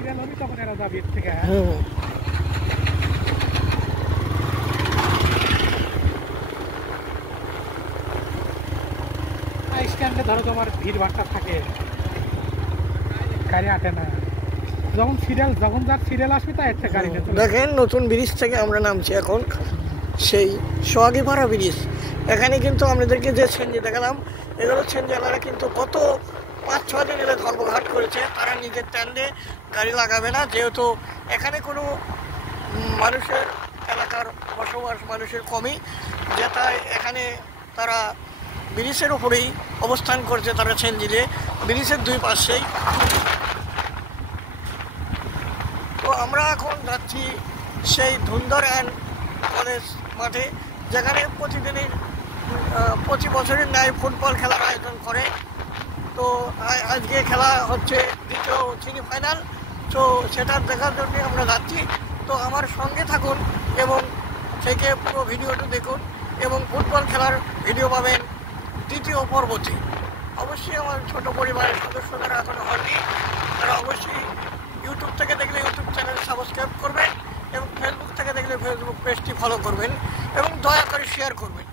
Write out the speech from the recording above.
Serial হবে তখন এরা যাবে এর থেকে। স্ট্যান্ডে ধরো তোমার ভিড় ভাড়টা থাকে, গাড়ি আটে না। যখন যার সিরিয়াল আসবে তাই একটা গাড়ি নিয়ে দেখেন নতুন ব্রিজ থেকে আমরা নামছি এখন, সেই সোহাগীপাড়া ব্রিজ। এখানে কিন্তু আপনাদেরকে যে ছেঞ্জি দেখালাম, এগুলো ছেঞ্জিওয়ালারা কিন্তু গত 5-6 দিন এলে ধর্মঘাট করেছে। তারা নিজের স্ট্যান্ডে গাড়ি লাগাবে না, যেহেতু এখানে কোনো মানুষের এলাকার বসবাস মানুষের কমই, যেটা এখানে তারা ব্রিজের উপরেই অবস্থান করছে। তারা ছেঞ্জিতে ব্রিজের 2 পাশেই। তো আমরা এখন যাচ্ছি সেই ধুন্ধর অ্যান্ড কলেজ মাঠে, যেখানে প্রতি বছরের ন্যায় ফুটবল খেলার আয়োজন করে। তো আজকে খেলা হচ্ছে দ্বিতীয় সেমিফাইনাল। তো সেটা দেখার জন্য আমরা যাচ্ছি। তো আমার সঙ্গে থাকুন এবং থেকে পুরো ভিডিওটি দেখুন, এবং ফুটবল খেলার ভিডিও পাবেন দ্বিতীয় পর্বতে। অবশ্যই আমার ছোট পরিবারের সদস্য যারা এখনো হয়নি, তারা অবশ্যই ইউটিউব থেকে দেখলে ইউটিউব চ্যানেল সাবস্ক্রাইব করবেন, এবং ফেসবুক থেকে দেখলে ফেসবুক পেজটি ফলো করবেন, এবং দয়া করে শেয়ার করবেন।